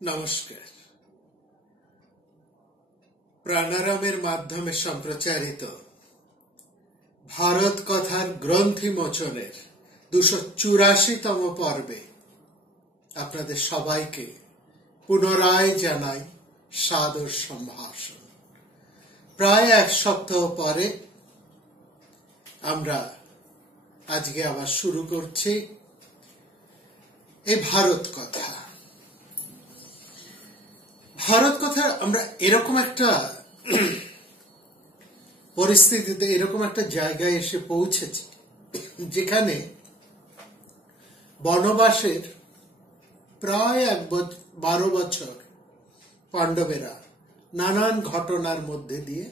নমস্কার। প্রাণারামের মাধ্যমে সম্প্রচারিত ভারত কথার গ্রন্থি মোচনের 284তম পর্বে আপনাদের সবাইকে পুনরায় জানাই সাদর সম্ভাষণ। প্রায় এক সপ্তাহ পরে আমরা আজকে আবার শুরু করছি এই ভারত কথা। ভারত কথা আমরা এরকম একটা পরিস্থিতিতে, এরকম একটা জায়গায় এসে পৌঁছেছি যেখানে বনবাসের প্রায় 12 বছর পাণ্ডবেরা নানান ঘটনার মধ্যে দিয়ে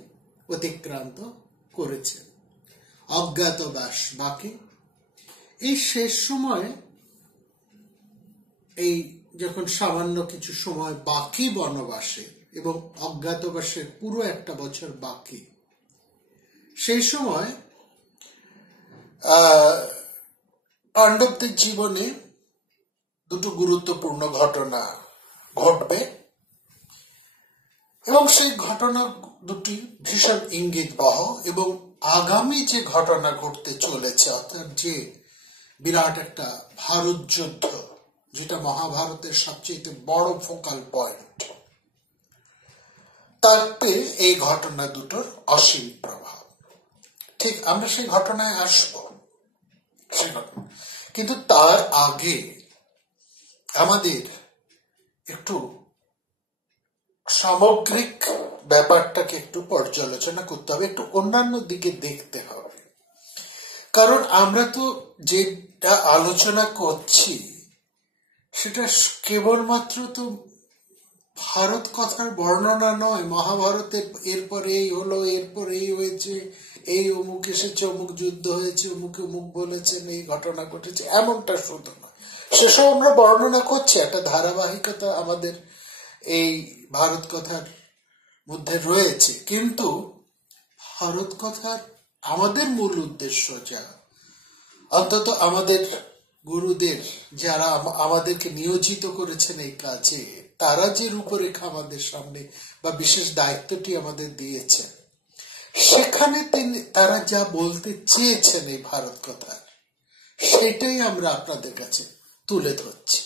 অতিক্রান্ত করেছে। অজ্ঞাতবাস বাকি। এই শেষ সময়ে এই যখন সামান্য কিছু সময় বাকি বনবাসে এবং অজ্ঞাতবাসের পুরো একটা বছর বাকি, সেই সময় পাণ্ডবদের জীবনে দুটো গুরুত্বপূর্ণ ঘটনা ঘটবে এবং সেই ঘটনা দুটি ভীষণ ইঙ্গিতবহ এবং আগামী যে ঘটনা ঘটতে চলেছে, অর্থাৎ যে বিরাট একটা ভারত যুদ্ধ, যেটা মহাভারতের সবচেয়ে বড় ফোকাল পয়েন্ট, তাতে এই ঘটনা দুটোর অসীম প্রভাব। ঠিক আমরা সেই ঘটনায় আসবো, কিন্তু তার আগে আমাদের একটু সামগ্রিক ব্যাপারটাকে একটু পর্যালোচনা করতে হবে, একটু অন্যান্য দিকে দেখতে হবে। কারণ আমরা তো যেটা আলোচনা করছি সেটা কেবলমাত্র তো ভারত কথার বর্ণনা নয়। মহাভারতের এরপরে এই হলো, এরপরে এই হয়েছে, এই অমুক এসেছে, অমুক যুদ্ধ হয়েছে, অমুক অমুক বলেছেন, এই ঘটনা ঘটেছে, এমনটা শুধু নয়। সেসব আমরা বর্ণনা করছি, একটা ধারাবাহিকতা আমাদের এই ভারত কথার মধ্যে রয়েছে। কিন্তু ভারত কথার আমাদের মূল উদ্দেশ্য, যা অন্তত আমাদের গুরুদের যারা আমাদেরকে নিয়োজিত করেছেন এই কাজে, তারা যে রূপরেখা আমাদের সামনে বা বিশেষ দায়িত্বটি আমাদের দিয়েছেন, সেখানে তারা যা বলতে চেয়েছেন এই ভারত কথার, সেটাই আমরা আপনাদের কাছে তুলে ধরছি।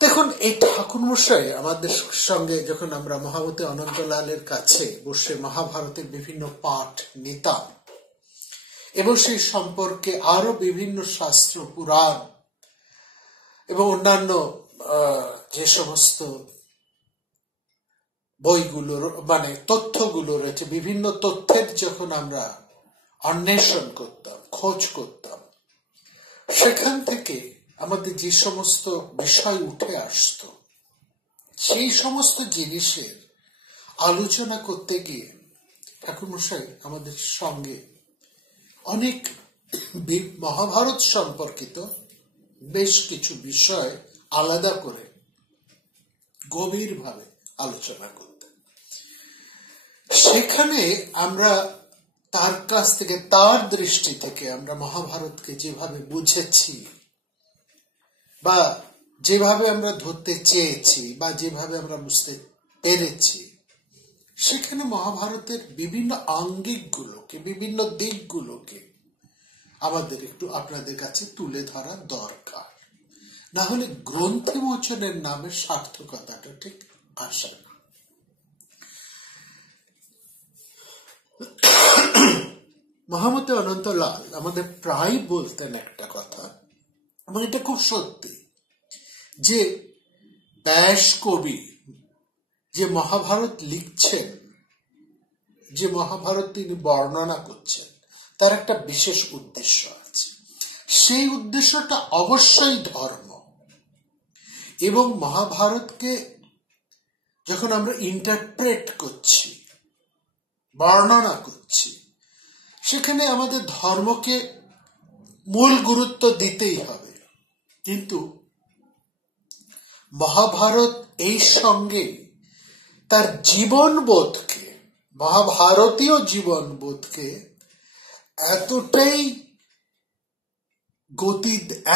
দেখুন, এই ঠাকুরমশাই আমাদের সঙ্গে যখন আমরা মহামতি অনন্তলালের কাছে বসে মহাভারতের বিভিন্ন পাঠ নিতাম এবং সেই সম্পর্কে আরো বিভিন্ন শাস্ত্র, পুরাণ এবং অন্যান্য যে সমস্ত বইগুলো মানে তথ্যগুলো রয়েছে, বিভিন্ন তথ্যের যখন আমরা অন্বেষণ করতাম, খোঁজ করতাম, সেখান থেকে আমাদের যে সমস্ত বিষয় উঠে আসতো, সেই সমস্ত জিনিসের আলোচনা করতে গিয়ে ঠাকুরমশাই আমাদের সঙ্গে অনেক মহাভারত সম্পর্কিত বেশ কিছু বিষয় আলাদা করে গভীরভাবে আলোচনা করতেন। সেখানে আমরা তার কাছ থেকে, তার দৃষ্টি থেকে আমরা মহাভারতকে যেভাবে বুঝেছি বা যেভাবে আমরা ধরতে চেয়েছি বা যেভাবে আমরা বুঝতে পেরেছি, সেখানে মহাভারতের বিভিন্ন আঙ্গিকগুলোকে, বিভিন্ন দিকগুলোকে আমাদের একটু আপনাদের কাছে তুলে ধরা দরকার। না হলে গ্রন্থি মোচনের নামে সার্থকতাটা ঠিক আসে না। মহামতি অনন্তলাল আমাদের প্রায় বলতেন একটা কথা, এবং এটা খুব সত্যি, যে ব্যাস কবি যে মহাভারত লিখছেন, যে মহাভারত তিনি বর্ণনা করছেন, তার একটা বিশেষ উদ্দেশ্য আছে। সেই উদ্দেশ্যটা অবশ্যই ধর্ম। এবং মহাভারতকে যখন আমরা ইন্টারপ্রেট করছি, বর্ণনা করছি, সেখানে আমাদের ধর্মকে মূল গুরুত্ব দিতেই হবে। কিন্তু মহাভারত এই সঙ্গে তার জীবনবোধকে, মহাভারতীয় জীবনবোধকে এতটাই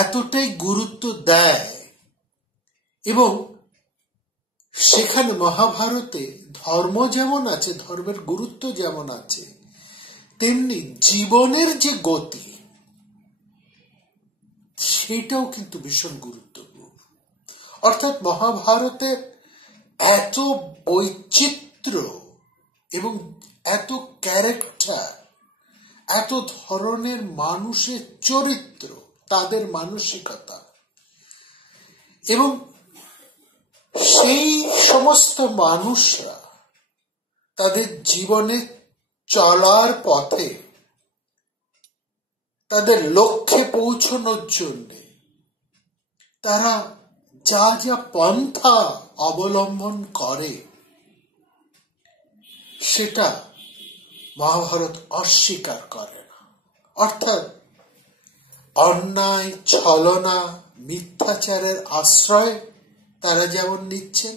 এতটাই গুরুত্ব দেয় এবং সেখানে মহাভারতে ধর্ম যেমন আছে, ধর্মের গুরুত্ব যেমন আছে, তেমনি জীবনের যে গতি সেটাও কিন্তু ভীষণ গুরুত্বপূর্ণ। অর্থাৎ মহাভারতে এত বৈচিত্র্য এবং এত ক্যারেক্টার, এত ধরনের মানুষের চরিত্র, তাদের মানসিকতা, এবং সেই সমস্ত মানুষরা তাদের জীবনে চলার পথে তাদের লক্ষ্যে পৌঁছানোর জন্য তারা যা যা পন্থা অবলম্বন করে সেটা মহাভারত অস্বীকার করে না। অর্থাৎ অন্যায়, ছলনা, মিথ্যাচারের আশ্রয় তারা যেমন নিচ্ছে,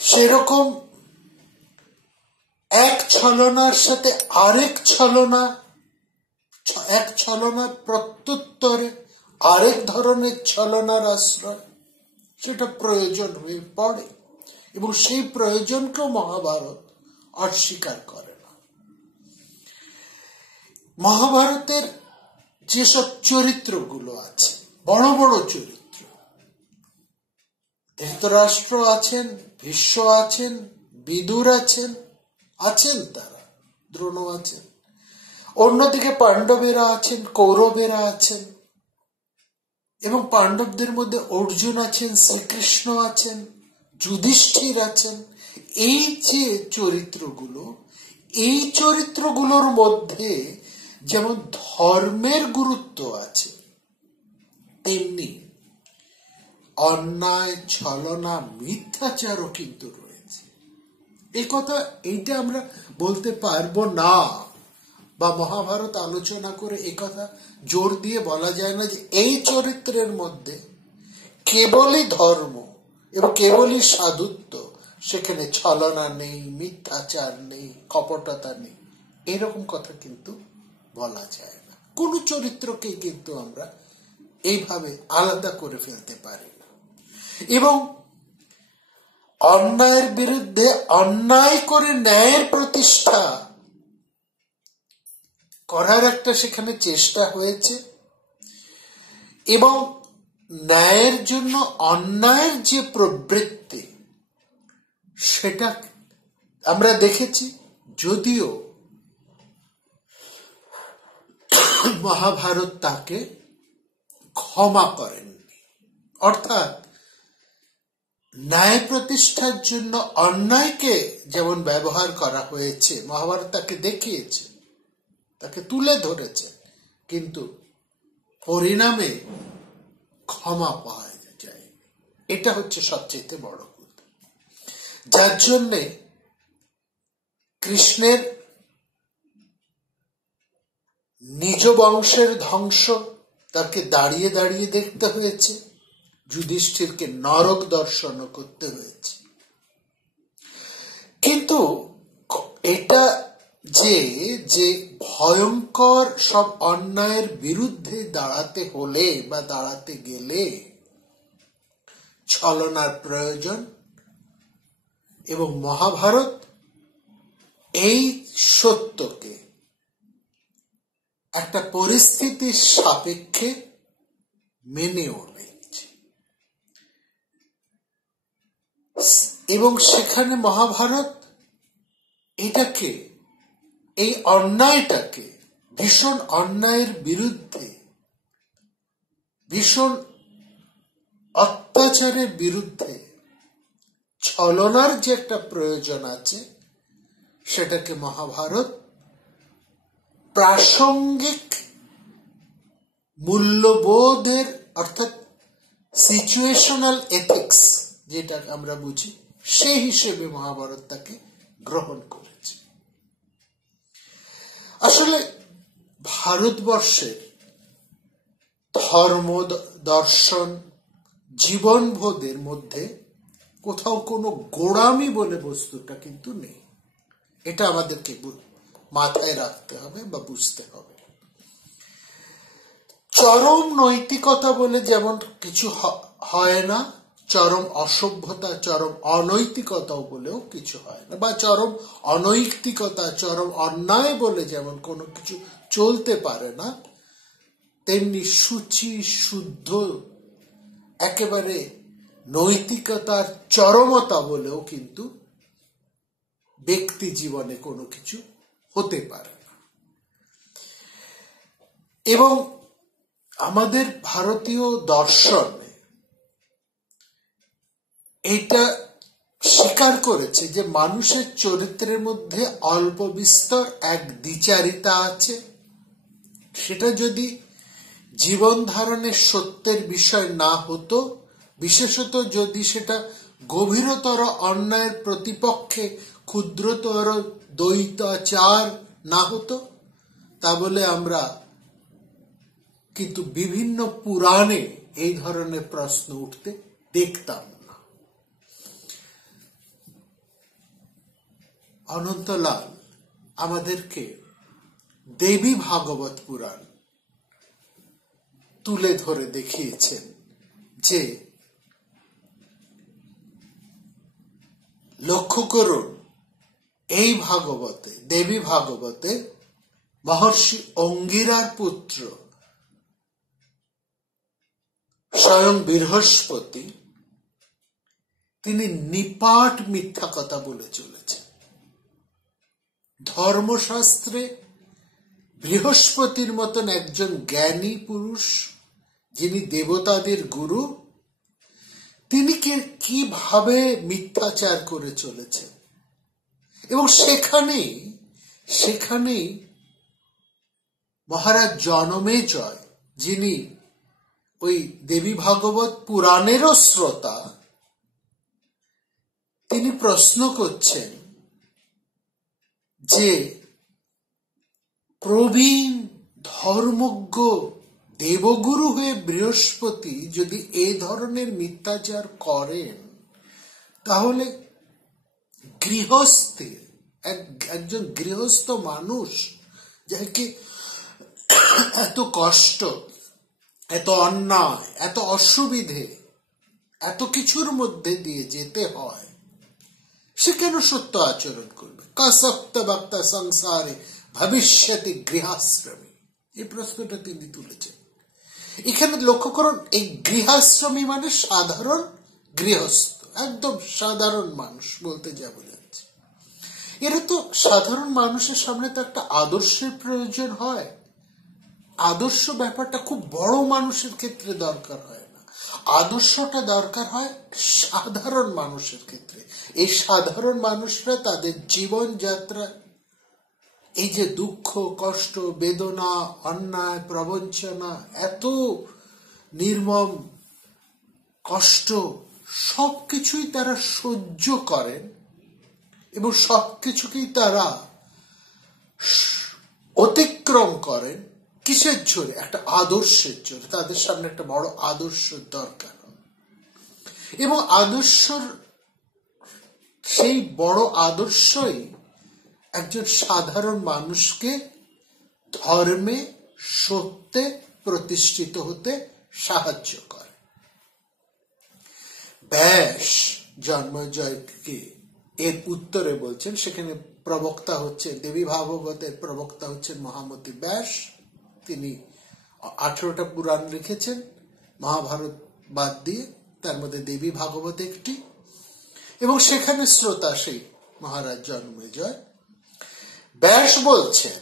সেরকম এক ছলনার সাথে আরেক ছলনা, এক ছলনার প্রত্যুত্তরে আরেক ধরনের ছলনার আশ্রয় সেটা প্রয়োজন হয়ে পড়ে, এবং সেই প্রয়োজনকেও মহাভারত অস্বীকার করে না। মহাভারতের যেসব চরিত্রগুলো আছে, বড় বড় চরিত্র, ধৃতরাষ্ট্র আছেন, ভীষ্ম আছেন, বিদুর আছেন, তারা দ্রোণ আছেন, অন্যদিকে পাণ্ডবেরা আছেন, কৌরবেরা আছেন, এবং পাণ্ডবদের মধ্যে অর্জুন আছেন, শ্রীকৃষ্ণ আছেন, যুধিষ্ঠির আছেন। এই যে চরিত্রগুলো, এই চরিত্রগুলোর মধ্যে যেমন ধর্মের গুরুত্ব আছে, তেমনি অন্যায়, ছলনা, মিথ্যাচারও কিন্তু রয়েছে। এইটা আমরা বলতে পারবো না, বা মহাভারত আলোচনা করে কথা জোর দিয়ে বলা যায় না যে এই চরিত্রের মধ্যে কেবলই ধর্ম এবং কেবলই সাধুত্ব, সেখানে ছলনা নেই, মিথ্যাচার নেই, কপটতা নেই, এরকম কথা কিন্তু বলা যায় না। কোন চরিত্রকে কিন্তু আমরা এইভাবে আলাদা করে ফেলতে পারি না। এবং অন্যায়ের বিরুদ্ধে অন্যায় করে ন্যায়ের প্রতিষ্ঠা করার একটা সেখানে চেষ্টা হয়েছে, এবং ন্যায়ের জন্য অন্যায়ের যে প্রবৃত্তি সেটা আমরা দেখেছি। যদিও মহাভারত তাকে ক্ষমা করেননি, অর্থাৎ ন্যায় প্রতিষ্ঠার জন্য অন্যায়কে যেমন ব্যবহার করা হয়েছে, মহাভারত তাকে দেখিয়েছে, তাকে তুলে ধরেছে, কিন্তু পরিণামে ক্ষমা পাওয়া যায়। এটা হচ্ছে সবচেয়ে বড় কথা, যার জন্যে কৃষ্ণের নিজ বংশের ধ্বংস তাকে দাঁড়িয়ে দাঁড়িয়ে দেখতে হয়েছে, যুধিষ্ঠিরকে নরক দর্শন করতে হয়েছে। কিন্তু এটা যে ভয়ঙ্কর সব অন্যায়ের বিরুদ্ধে দাঁড়াতে হলে বা দাঁড়াতে গেলে ছলনার প্রয়োজন, এবং মহাভারত এই সত্যকে একটা পরিস্থিতির সাপেক্ষে মেনেও নিচ্ছে, এবং সেখানে মহাভারত এটাকে, এই অন্যায়টাকে, ভীষণ অন্যায়ের বিরুদ্ধে, ভীষণ অত্যাচারের বিরুদ্ধে ছলনার যে একটা প্রয়োজন আছে, সেটাকে মহাভারত প্রাসঙ্গিক মূল্যবোধের, অর্থাৎ সিচুয়েশনাল এথিক্স যেটা আমরা বুঝি, সেই হিসেবে মহাভারত তাকে গ্রহণ করেছে। আসলে ভারতবর্ষের ধর্ম, দর্শন, জীবনবোধের মধ্যে কোথাও কোনো গোড়ামি বলে বস্তুটা কিন্তু নেই। এটা আমাদেরকে মাথায় রাখতে হবে বা বুঝতে হবে। চরম নৈতিকতা বলে যেমন কিছু হয় না, চরম অসভ্যতা, চরম অনৈতিকতাও বলেও কিছু হয় না, বা চরম অনৈতিকতা, চরম অন্যায় বলে যেমন কোনো কিছু চলতে পারে না, তেমনি শুচি, শুদ্ধ, একেবারে নৈতিকতার চরমতা বলেও কিন্তু ব্যক্তি জীবনে কোনো কিছু হতে পারে না। এবং আমাদের ভারতীয় দর্শনে এটা স্বীকার করেছে যে মানুষের চরিত্রের মধ্যে অল্প বিস্তর এক দ্বিচারিতা আছে। সেটা যদি জীবন ধারণের সত্যের বিষয় না হতো, বিশেষত যদি সেটা গভীরতর অন্যায়ের প্রতিপক্ষে ক্ষুদ্রতর দ্বৈতাচার না হতো, তা বলে আমরা কিন্তু বিভিন্ন পুরাণে এই ধরনের প্রশ্ন উঠতে দেখতাম না। অনন্তলাল আমাদেরকে দেবী ভাগবত পুরাণ তুলে ধরে দেখিয়েছেন যে লক্ষ্য করুন, এই ভাগবতে, দেবী ভাগবতে মহর্ষি অঙ্গিরার পুত্র স্বয়ং বৃহস্পতি, তিনি নিপাট মিথ্যা কথা বলে চলেছেন। ধর্মশাস্ত্রে বৃহস্পতির মতন একজন জ্ঞানী পুরুষ, যিনি দেবতাদের গুরু, তিনি কিভাবে মিথ্যাচার করে চলেছেন। এবং সেখানেই মহারাজ জনমেজয়, যিনি ওই দেবী ভাগবত পুরাণেরও শ্রোতা, তিনি প্রশ্ন করছেন যে প্রবীণ ধর্মজ্ঞ দেবগুরু হয়ে বৃহস্পতি যদি এই ধরনের মিথ্যাচার করেন, তাহলে একজন গৃহস্থ মানুষ, যাকে এত কষ্ট, এত অন্যায়, এত অসুবিধে, এত কিছুর মধ্যে দিয়ে যেতে হয়, সে কেন সত্য আচরণ করবে? কাসক্ত ভক্ত সংসারে ভবিষ্যতি গৃহাশ্রমী, এই প্রশ্নটা তিনি তুলেছেন। এখানে লক্ষ্য করুন, এই গৃহাশ্রমী মানে সাধারণ গৃহস্থ, একদম সাধারণ মানুষ বলতে যা বোঝাচ্ছে। এরা তো সাধারণ মানুষের সামনে তো একটা আদর্শের প্রয়োজন হয়। আদর্শ ব্যাপারটা খুব বড় মানুষের ক্ষেত্রে দরকার হয় না, আদর্শটা দরকার হয় সাধারণ মানুষের ক্ষেত্রে। এই সাধারণ মানুষরা তাদের জীবনযাত্রা, এই যে দুঃখ, কষ্ট, বেদনা, অন্যায়, প্রবঞ্চনা, এত নির্মম কষ্ট, সবকিছুই তারা সহ্য করেন এবং সবকিছুকেই তারা অতিক্রম করেন। কিসের জোরে? একটা আদর্শের জোরে। তাদের সামনে একটা বড় আদর্শ দরকার, এবং আদর্শর সেই বড় আদর্শই একজন সাধারণ মানুষকে ধর্মে, সত্যে প্রতিষ্ঠিত হতে সাহায্য করে। ব্যাস জন্মজয়কে এর উত্তরে বলছেন, সেখানে প্রবক্তা হচ্ছেন, দেবী ভাগবতের প্রবক্তা হচ্ছেন মহামতি ব্যাস। তিনি 18টা পুরাণ লিখেছেন মহাভারত বাদ দিয়ে, তার মধ্যে দেবী ভাগবত একটি, এবং সেখানে শ্রোতা সেই মহারাজ জন্মেজয়। ব্যাস বলছেন,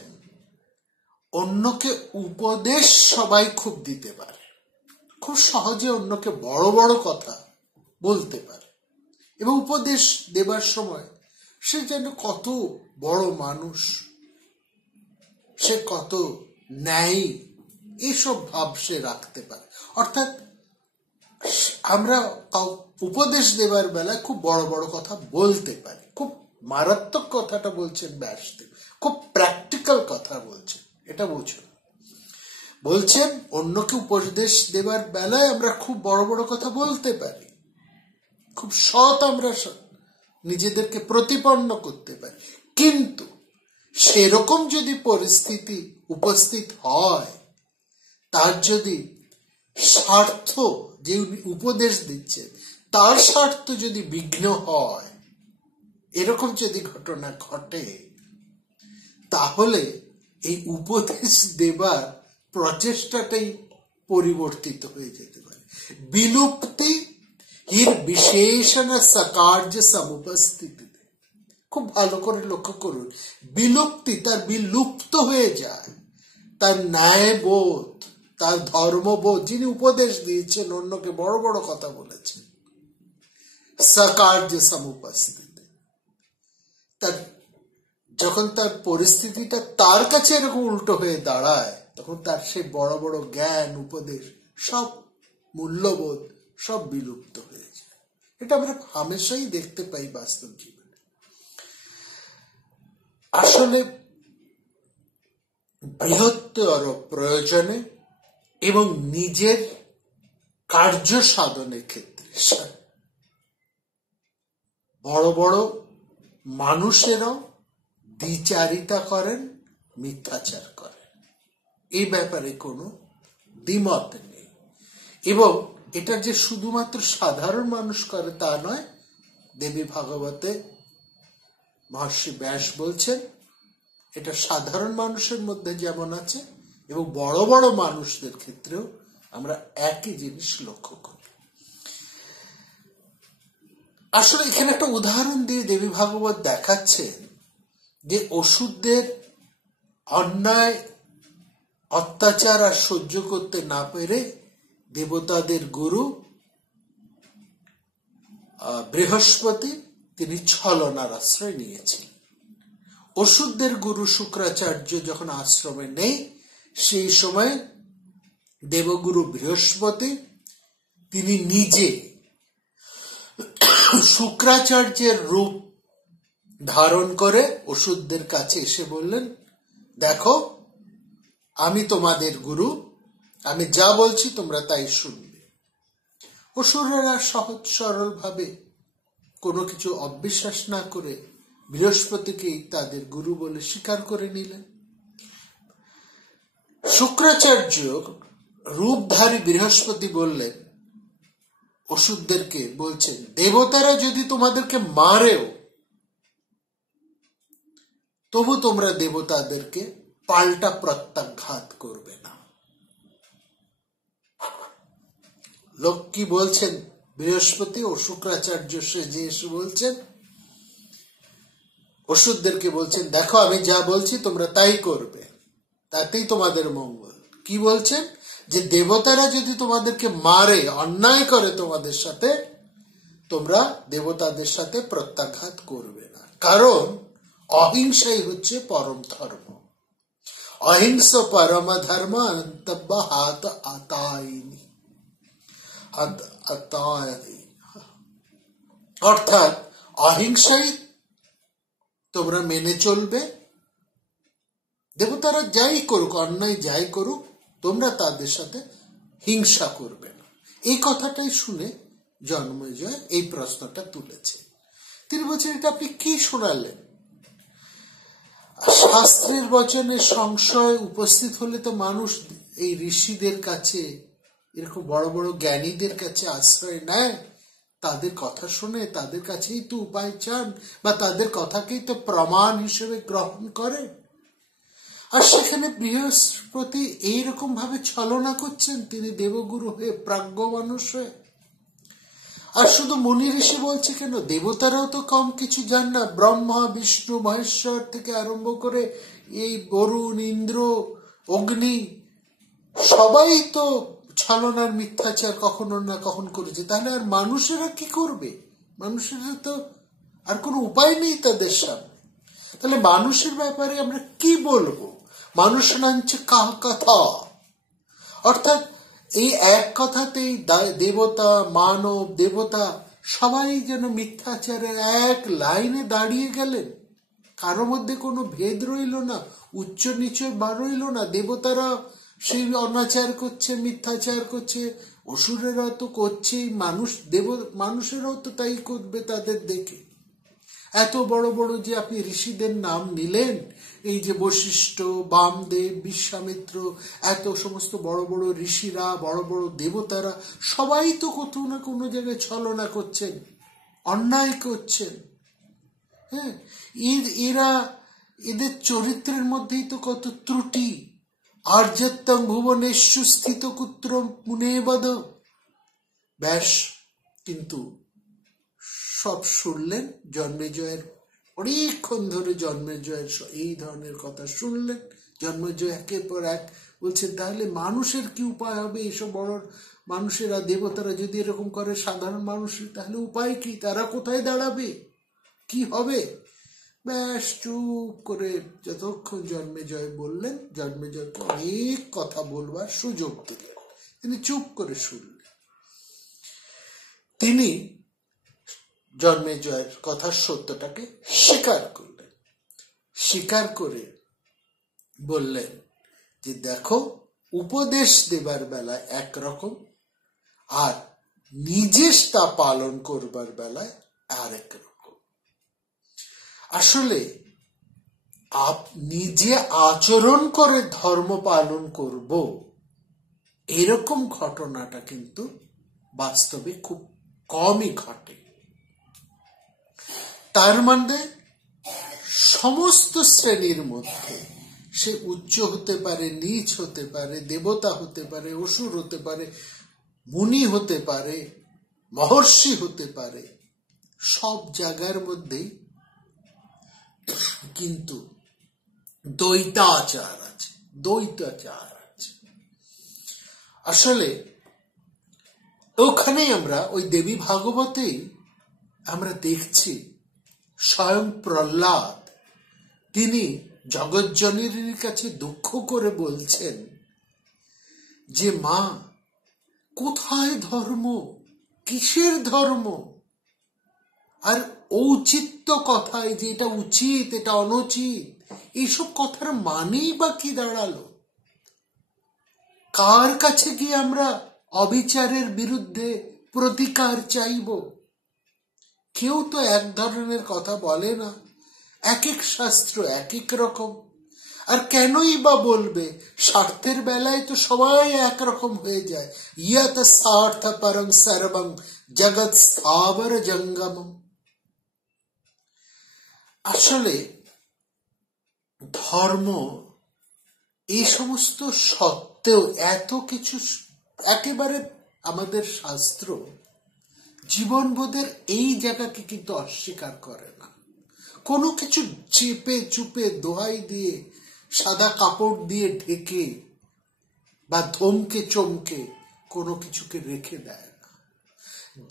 অন্যকে উপদেশ সবাই খুব দিতে পারে, খুব সহজে অন্যকে বড় বড় কথা বলতে পারে, এবং উপদেশ দেবার সময় সে যেন কত বড় মানুষ, সে কত ন্যায়, এইসব ভাব সে রাখতে পারে। অর্থাৎ আমরা উপদেশ দেবার বেলায় খুব বড় বড় কথা বলতে পারি। খুব মারাত্মক কথাটা বলছেন ব্যাসদেব, খুব প্র্যাকটিক্যাল কথা বলছেন, এটা বুঝুন। বলছেন অন্যকে উপদেশ দেবার বেলায় আমরা খুব বড় বড় কথা বলতে পারি, খুব সৎ আমরা নিজেদেরকে প্রতিপন্ন করতে পারি, কিন্তু সেরকম যদি পরিস্থিতি উপস্থিত হয়, তার যদি স্বার্থ, যে উপদেশ দিচ্ছেন তার স্বার্থ যদি বিঘ্ন হয়, এরকম যদি ঘটনা ঘটে, তাহলে এই উপদেশ দেবার প্রচেষ্টাটাই পরিবর্তিত হয়ে যেতে পারে। বিলুপ্তি হির বিশেষণ সকার্য সমুপস্থিতিতে, খুব ভালো করে লক্ষ্য করুন, বিলুপ্তি, তার বিলুপ্ত হয়ে যায় তার ন্যায়বোধ, তার ধর্মবোধ। যিনি উপদেশ দিয়েছেন, অন্যকে বড় বড় কথা বলেছেন, সকার্য সমুপস্থিতি, তার যখন তার পরিস্থিতিটা তার কাছে এরকম উল্টো হয়ে দাঁড়ায়, তখন তার সেই বড় বড় জ্ঞান, উপদেশ, সব মূল্যবোধ সব বিলুপ্ত হয়ে যায়। এটা আমরা হামেশাই দেখতে পাই বাস্তব জীবনে। আসলে বৃহত্তর প্রয়োজনে এবং নিজের কার্য সাধনের ক্ষেত্রে বড় বড় মানুষেরাও দ্বিচারিতা করেন, মিথ্যাচার করেন, এই ব্যাপারে কোনো দ্বিমত নেই। এবং এটা যে শুধুমাত্র সাধারণ মানুষ করে তা নয়। দেবী ভাগবতে মহর্ষি ব্যাস বলছেন, এটা সাধারণ মানুষের মধ্যে যেমন আছে এবং বড় বড় মানুষদের ক্ষেত্রেও আমরা একই জিনিস লক্ষ্য করি। আসলে এখানে একটা উদাহরণ দিয়ে দেবী ভাগবত দেখাচ্ছেন যে অসুরদের অন্যায় অত্যাচার আর সহ্য করতে না পেরে দেবতাদের গুরু বৃহস্পতি তিনি ছলনার আশ্রয় নিয়েছিলেন। অসুরদের গুরু শুক্রাচার্য যখন আশ্রমে নেই, সেই সময় দেবগুরু বৃহস্পতি তিনি নিজে শুক্রাচার্যের রূপ ধারণ করে অসুরদের কাছে এসে বললেন, দেখো আমি তোমাদের গুরু, আমি যা বলছি তোমরা তাই শুনবে। অসুরেরা সহজ সরল ভাবে কোনো কিছু অবিশ্বাস না করে বৃহস্পতিকেই তাদের গুরু বলে স্বীকার করে নিলেন। শুক্রাচার্য রূপধারী বৃহস্পতি বললেন, অসুরদেরকে বলছেন, দেবতারা যদি তোমাদেরকে মারেও তবু তোমরা দেবতাদেরকে পাল্টা প্রত্যাঘাত করবে না। লোক কি বলছেন? বৃহস্পতি ও শুক্রাচার্য সেজে এসে বলছেন, অসুরদেরকে বলছেন, দেখো আমি যা বলছি তোমরা তাই করবে, তাতেই তোমাদের মঙ্গল। কি বলছেন? যে দেবতারা যদি তোমাদেরকে মারে, অন্যায় করে তোমাদের সাথে, তোমরা দেবতাদের সাথে প্রত্যাঘাত করবে না। কারণ অহিংসাই হচ্ছে পরম ধর্ম। অহিংস পরম ধর্ম অন্তব্য হাত আতায়নি। অর্থাৎ অহিংসাই তোমরা মেনে চলবে। দেবতারা যাই করুক, অন্যায় যাই করুক, তোমরা তাদের সাথে হিংসা করবে না। এই কথাটাই শুনে জন্মেজয় এই প্রশ্নটা তুলেছে। তিনি বলছেন, এটা আপনি কি শোনালেন? শাস্ত্রের বচনে সংশয় উপস্থিত হলে তো মানুষ এই ঋষিদের কাছে, এরকম বড় বড় জ্ঞানীদের কাছে আশ্রয় নেয়, তাদের কথা শুনে তাদের কাছেই তো উপায় চান, বা তাদের কথাকেই তো প্রমাণ হিসেবে গ্রহণ করে। আর সেখানে বৃহস্পতি এইরকম ভাবে ছলনা করছেন, তিনি দেবগুরু হয়ে, প্রাজ্ঞ মানুষ হয়ে। আর শুধু মুনি ঋষি বলছে কেন, দেবতারাও তো কম কিছু জান না। ব্রহ্মা, বিষ্ণু, মহেশ্বর থেকে আরম্ভ করে এই বরুণ, ইন্দ্র, অগ্নি, সবাই তো ছলনার মিথ্যাচার কখনো না কখন করেছে। তাহলে আর মানুষেরা কি করবে? মানুষেরা তো আর কোনো উপায় নেই তাদের সামনে। তাহলে মানুষের ব্যাপারে আমরা কি বলবো? মানুষ নাঞ্চ কাহ কথা, অর্থাৎ এই এক কথাতেই দেবতা, মানব, দেবতা সবাই যেন মিথ্যাচারের এক লাইনে দাঁড়িয়ে গেলেন। কারো মধ্যে কোনো ভেদ রইল না, উচ্চ নিচ রইল না। দেবতারা সেই অনাচার করছে, মিথ্যাচার করছে, অসুরেরা তো করছেই, মানুষেরাও তো তাই করবে তাদের দেখে। এত বড় বড় যে আপনি ঋষিদের নাম নিলেন, এই যে বশিষ্ঠ, বামদেব, বিশ্বামিত্র, এত সমস্ত বড় বড় ঋষিরা, বড় বড় দেবতারা, সবাই তো কোথাও না কোনো জায়গায় ছলনা করছেন, অন্যায় করছেন। হ্যাঁ, এরা, এদের চরিত্রের মধ্যেই তো কত ত্রুটি। আর্যত্তং ভুবনেশ্বর স্থিত কুত্র মুনেবদ। ব্যাস কিন্তু সব শুনলেন জন্মেজয়ের, অনেকক্ষণ ধরে জন্মেজয়ের এই ধরনের কথা শুনলেন। জন্মেজয় একের পর এক বলছেন, তাহলে মানুষের কি উপায় হবে? এসব বড় মানুষেরা, দেবতারা যদি এরকম করে সাধারণ মানুষের, তাহলে উপায় কি? তারা কোথায় দাঁড়াবে? কি হবে? ব্যাস চুপ করে যতক্ষণ জন্মেজয় বললেন, জন্মেজয়কে অনেক কথা বলবার সুযোগ দিলেন, তিনি চুপ করে শুনলেন। তিনি জন্মেজয়ের কথার সত্যটাকে স্বীকার করলেন। স্বীকার করে বললেন যে দেখো, উপদেশ দেবার বেলায় একরকম, আর নিজে তা পালন করবার বেলায় আরেক রকম। আসলে নিজে আচরণ করে ধর্ম পালন করব, এরকম ঘটনাটা কিন্তু বাস্তবে খুব কমই ঘটে। তার মানে সমস্ত শ্রেণীর মধ্যে, সে উচ্চ হতে পারে, নীচ হতে পারে, দেবতা হতে পারে, অসুর হতে পারে, মুনি হতে পারে, মহর্ষি হতে পারে, সব জায়গার মধ্যেই কিন্তু দ্বৈতাচার আছে, দ্বৈতাচার আছে। আসলে ওখানেই আমরা ওই দেবী ভাগবতেই আমরা দেখছি, স্বয়ং প্রহ্লাদ তিনি জগজ্জনীর কাছে দুঃখ করে বলছেন যে মা, কোথায় ধর্ম, কিসের ধর্ম? আর ঔচিত্য কথায় যে এটা উচিত, এটা অনুচিত, এইসব কথার মানেই বা কি দাঁড়ালো? কার কাছে গিয়ে আমরা অবিচারের বিরুদ্ধে প্রতিকার চাইব? কেউ তো এক ধরনের কথা বলে না, এক এক শাস্ত্র এক এক রকম। আর কেনই বা বলবে? স্বার্থের বেলায় তো সবাই একরকম হয়ে যায়। ইয়ত স্বার্থ পরং সর্বং জগৎ স্থাবর জঙ্গমম। আসলে ধর্ম এই সমস্ত সত্ত্বেও এত কিছু, একেবারে আমাদের শাস্ত্র জীবনবোধের এই জায়গাকে কিন্তু অস্বীকার করে না। কোনো কিছু চেপে চুপে দোহাই দিয়ে, সাদা কাপড় দিয়ে ঢেকে বা ধমকে চমকে কোনো কিছুকে রেখে দেয় না।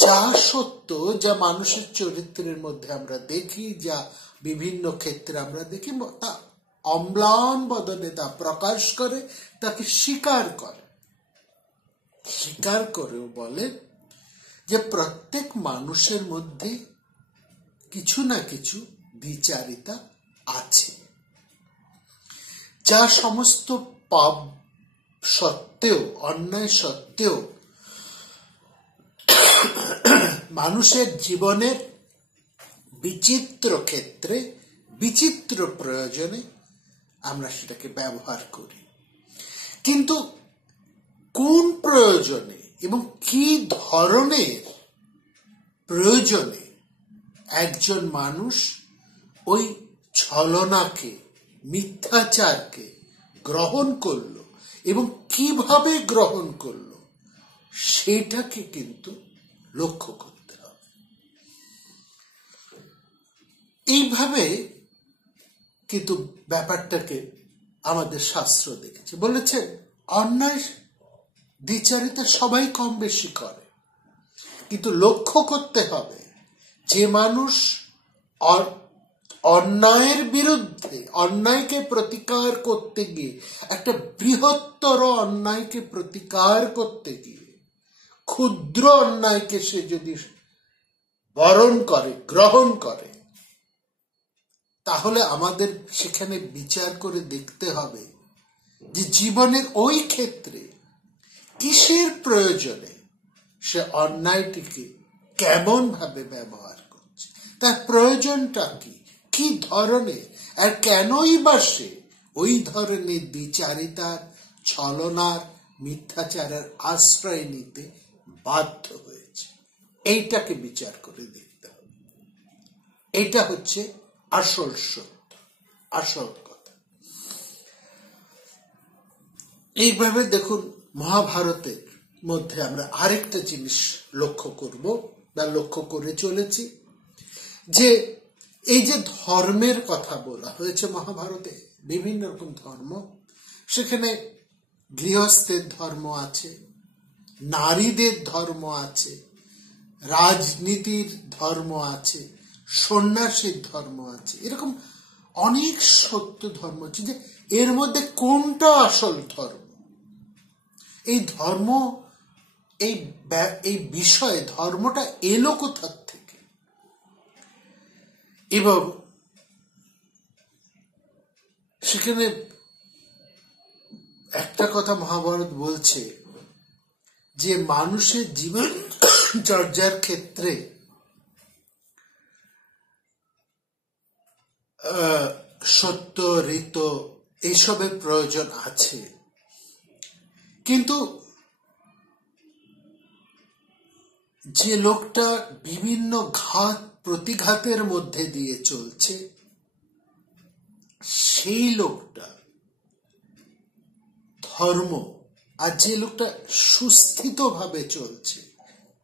যা সত্য, যা মানুষের চরিত্রের মধ্যে আমরা দেখি, যা বিভিন্ন ক্ষেত্রে আমরা দেখি, তা অম্লান বদনে তা প্রকাশ করে, তাকে স্বীকার করে। স্বীকার করেও বলে যে প্রত্যেক মানুষের মধ্যে কিছু না কিছু দ্বিচারিতা আছে, যা সমস্ত পাপ সত্ত্বেও, অন্যায় সত্ত্বেও মানুষের জীবনের বিচিত্র ক্ষেত্রে, বিচিত্র প্রয়োজনে আমরা সেটাকে ব্যবহার করি। কিন্তু কোন প্রয়োজনে এবং কি ধরনের প্রয়োজনে একজন মানুষ ওই ছলনাকে, মিথ্যাচারকে গ্রহণ করলো এবং কিভাবে গ্রহণ করলো, সেটাকে কিন্তু লক্ষ্য করতে হবে। এইভাবে কিন্তু ব্যাপারটাকে আমাদের শাস্ত্র দেখেছে, বলেছেন অন্যায় দ্বিচারিতা সবাই কম বেশি করে, কিন্তু লক্ষ্য করতে হবে যে মানুষ অন্যায়ের বিরুদ্ধে, অন্যায়কে প্রতিকার করতে গিয়ে, একটা বৃহত্তর অন্যায়কে প্রতিকার করতে গিয়ে ক্ষুদ্র অন্যায়কে সে যদি বরণ করে, গ্রহণ করে, তাহলে আমাদের সেখানে বিচার করে দেখতে হবে যে জীবনের ওই ক্ষেত্রে কিসের প্রয়োজনে সে অন্যায়টিকে কেমন ভাবে ব্যবহার করছে, তার প্রয়োজনটা কি, কি ধরনের, আর কেনই বা সে ওই ধরনের দ্বিচারিতার, ছলনার, মিথ্যাচারের আশ্রয় নিতে বাধ্য হয়েছে, এইটাকে বিচার করে দেখতে হবে। এটা হচ্ছে আসল সত্য, আসল কথা। এইভাবে দেখুন, মহাভারতের মধ্যে আমরা আরেকটা জিনিস লক্ষ্য করব বা লক্ষ্য করে চলেছি, যে এই যে ধর্মের কথা বলা হয়েছে মহাভারতে, বিভিন্ন রকম ধর্ম, সেখানে গৃহস্থের ধর্ম আছে, নারীদের ধর্ম আছে, রাজনীতির ধর্ম আছে, সন্ন্যাসীর ধর্ম আছে, এরকম অনেক সত্য ধর্ম আছে। যে এর মধ্যে কোনটা আসল ধর্ম, এই ধর্ম, এই বিষয়ে ধর্মটা এলো কোথা থেকে, এবং সেখানে একটা কথা মহাভারত বলছে যে মানুষের জীবন চর্যার ক্ষেত্রে সত্য, ঋত এইসবের প্রয়োজন আছে, কিন্তু যে লোকটা বিভিন্ন ঘাত প্রতিঘাতের মধ্যে দিয়ে চলছে, সেই লোকটা ধর্ম, আর যে লোকটা সুস্থিত ভাবে চলছে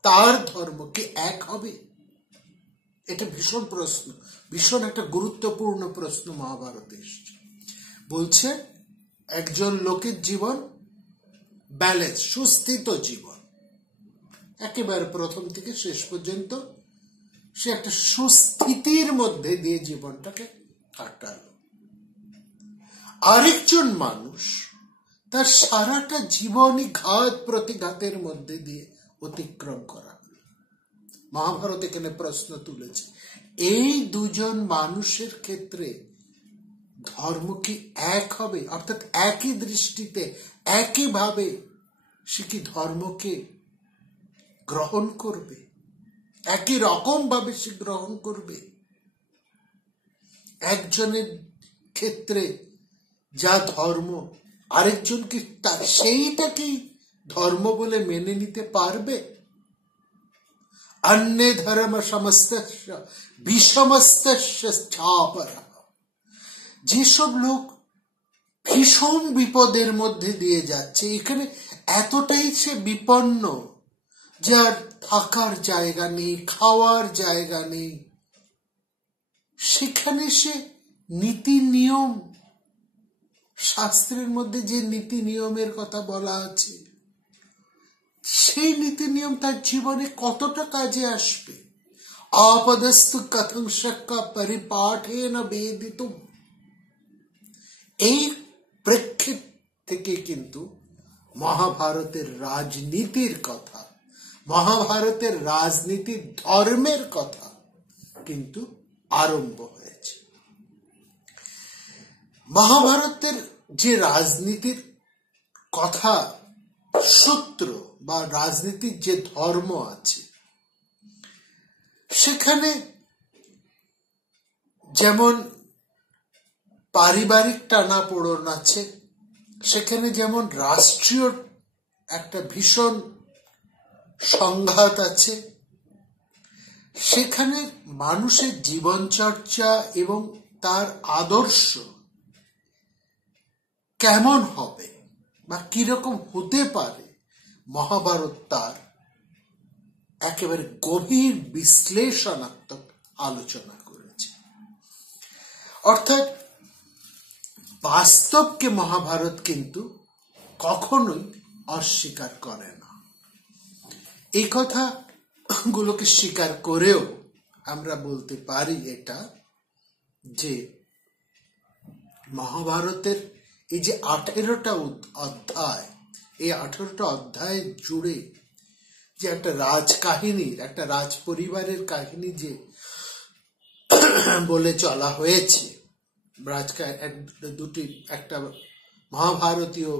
তার ধর্ম কি এক হবে? এটা ভীষণ প্রশ্ন, ভীষণ একটা গুরুত্বপূর্ণ প্রশ্ন মহাভারতে এসেছে। বলছে একজন লোকের জীবন ব্যালেন্স, সুস্থিত জীবন, একেবারে প্রথম থেকে শেষ পর্যন্ত সে একটা সুস্থিতির মধ্যে দিয়ে জীবনটাকে কাটালো। আরেকজন মানুষ তার সারাটা জীবনই ঘাত প্রতিঘাতের মধ্যে দিয়ে অতিক্রম করা। মহাভারত এখানে প্রশ্ন তুলেছে, এই দুজন মানুষের ক্ষেত্রে ধর্ম কি এক হবে? অর্থাৎ একই দৃষ্টিতে, একইভাবে সে কি ধর্মকে গ্রহণ করবে? একই রকম ভাবে সে গ্রহণ করবে? একজনের ক্ষেত্রে যা ধর্ম, আরেকজন কি তার সেইটাকেই ধর্ম বলে মেনে নিতে পারবে? अन्य धर्म समस्त विषमस्त যেসব লোক ভীষণ বিপদের মধ্যে দিয়ে যাচ্ছে, এখানে এতটাই সে বিপন্ন, যার থাকার জায়গা নেই, খাওয়ার জায়গা নেই, সেখানে সে নীতি নিয়ম, শাস্ত্রের মধ্যে যে নীতি নিয়মের কথা বলা আছে, সেই নীতি নিয়ম তার জীবনে কতটা কাজে আসবে? আপদস্তু কথং শক্কা পরিপাঠেন বেদিতুম। এই প্রেক্ষিত থেকে কিন্তু মহাভারতের রাজনীতির কথা, মহাভারতের রাজনীতির ধর্মের কথা কিন্তু আরম্ভ হয়েছে। মহাভারতের যে রাজনীতির কথা, সূত্র বা রাজনীতির যে ধর্ম আছে, সেখানে যেমন পারিবারিক টানাপোড়েন আছে, সেখানে যেমন রাষ্ট্রীয় একটা ভীষণ সংঘাত আছে, সেখানে মানুষের জীবনচর্চা এবং তার আদর্শ কেমন হবে বা কিরকম হতে পারে, মহাভারত তার একেবারে গভীর বিশ্লেষণাত্মক আলোচনা করেছে। অর্থাৎ বাস্তবকে মহাভারত কিন্তু কখনোই অস্বীকার করে না। এই কথা গুলোকে স্বীকার করেও আমরা বলতে পারি এটা, যে মহাভারতের এই যে 18টা অধ্যায়, এই 18টা অধ্যায় জুড়ে যে একটা রাজকাহিনীর, একটা রাজ পরিবারের কাহিনী যে বলে চলা হয়েছে, একটা মহাভারতীয়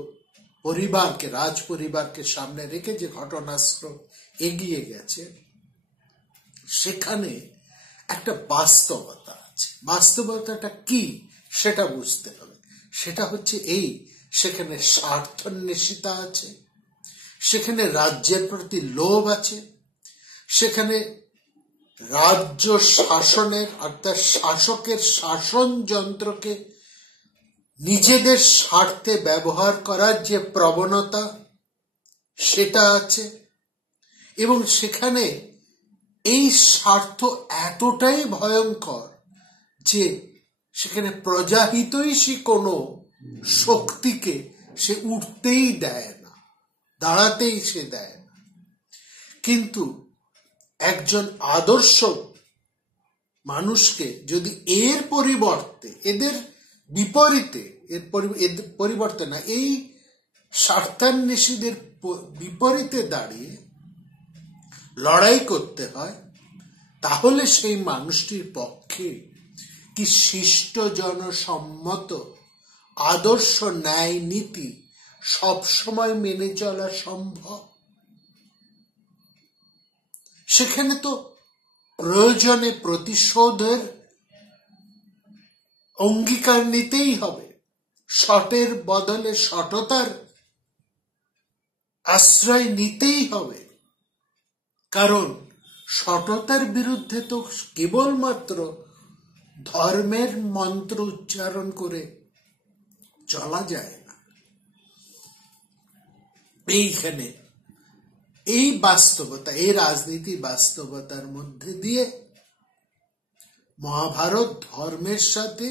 পরিবারকে, রাজ পরিবারকে সামনে রেখে যে ঘটনাস্ত্র এগিয়ে গেছে, সেখানে একটা বাস্তবতা আছে। বাস্তবতাটা কি সেটা বুঝতে হবে। সেটা হচ্ছে এই, সেখানে স্বার্থান্বেষিতা আছে, সেখানে রাজ্যের প্রতি লোভ আছে, সেখানে রাজ্য শাসনের অর্থাৎ শাসকের শাসন যন্ত্রকে নিজেদের স্বার্থে ব্যবহার করার যে প্রবণতা সেটা আছে, এবং সেখানে এই স্বার্থ এতটাই ভয়ঙ্কর যে সেখানে প্রজাহিতৈষী কোনো শক্তিকে সে উঠতেই দেয় না, দাঁড়াতেই সে দেয় না। কিন্তু একজন আদর্শ মানুষকে যদি এর পরিবর্তে, এদের বিপরীতে, এর পরিবর্তে না, এই স্বার্থান্বেষীদের বিপরীতে দাঁড়িয়ে লড়াই করতে হয়, তাহলে সেই মানুষটির পক্ষে কি শিষ্ট জনসম্মত আদর্শ ন্যায় নীতি সবসময় মেনে চলা সম্ভব? সেখানে তো প্রয়োজনে প্রতিশোধের অঙ্গীকার নিতেই হবে, সটের বদলে সটতার আশ্রয় নিতেই হবে। কারণ সটতার বিরুদ্ধে তো কেবলমাত্র ধর্মের মন্ত্র উচ্চারণ করে চলা যায় না। এইখানে এই বাস্তবতা, এই রাজনীতি বাস্তবতার মধ্যে দিয়ে মহাভারত ধর্মের সাথে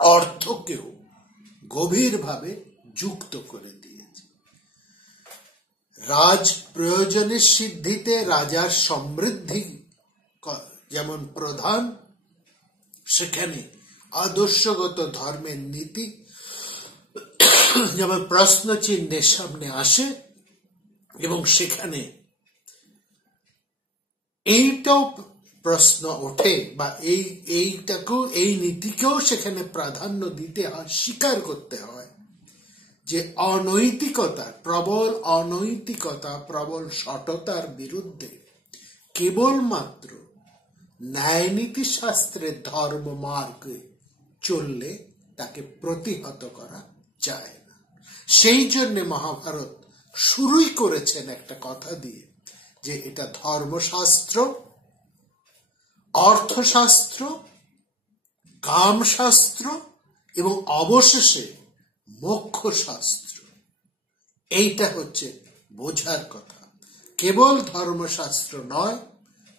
অর্থকেও গভীরভাবে যুক্ত করে দিয়েছে। রাজ প্রয়োজনের সিদ্ধিতে রাজার সমৃদ্ধি যেমন প্রধান, সেখানে আদর্শগত ধর্মের নীতি যেমন প্রশ্ন চিহ্নের সামনে আসে, এবং সেখানে এইটাও প্রশ্ন ওঠে বা এইটাকেও, এই নীতিকেও সেখানে প্রাধান্য দিতে হয়, স্বীকার করতে হয় যে অনৈতিকতা, প্রবল অনৈতিকতা, প্রবল সটতার বিরুদ্ধে কেবলমাত্র ন্যায়নীতি শাস্ত্রের ধর্ম মার্গে চললে তাকে প্রতিহত করা যায় না। সেই জন্য মহাভারত শুরুই করেছেন একটা কথা দিয়ে, যে এটা ধর্মশাস্ত্র, অর্থশাস্ত্র, কামশাস্ত্র এবং অবশেষে মোক্ষশাস্ত্র। এইটা হচ্ছে বোঝার কথা। কেবল ধর্মশাস্ত্র নয়,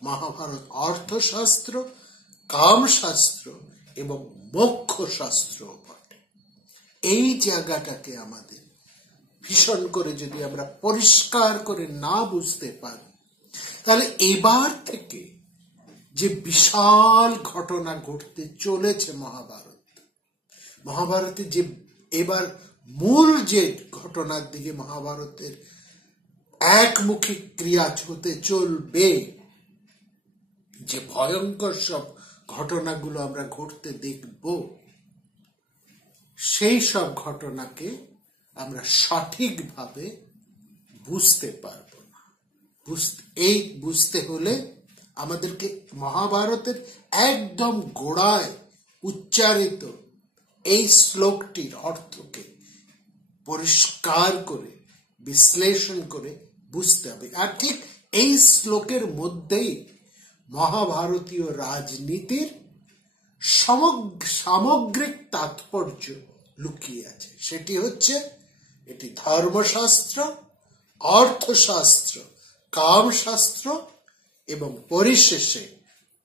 মহাভারত অর্থশাস্ত্র, কামশাস্ত্র এবং মোক্ষশাস্ত্র বটে। এই জায়গাটাকে আমাদের ভীষণ করে যদি আমরা পরিষ্কার করে না বুঝতে পারি, তাহলে এবার থেকে যে বিশাল ঘটনা ঘটতে চলেছে মহাভারতে যে এবার মূল যে ঘটনার দিকে মহাভারতের একমুখী ক্রিয়া হতে চলবে, যে ভয়ঙ্কর সব ঘটনাগুলো আমরা ঘটতে দেখব, সেই সব ঘটনাকে আমরা সঠিকভাবে বুঝতে পারব না। এই বুঝতে হলে আমাদেরকে মহাভারতের একদম গোড়ায় উচ্চারিত এই শ্লোকটির অর্থকে পরিষ্কার করে বিশ্লেষণ করে বুঝতে হবে। আর ঠিক এই শ্লোকের মধ্যেই মহাভারতীয় রাজনীতির সামগ্রিক তাৎপর্য লুকিয়ে আছে। সেটি হচ্ছে, এটি ধর্মশাস্ত্র, অর্থশাস্ত্র, কামশাস্ত্র এবং পরিশেষে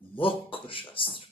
মোক্ষশাস্ত্র।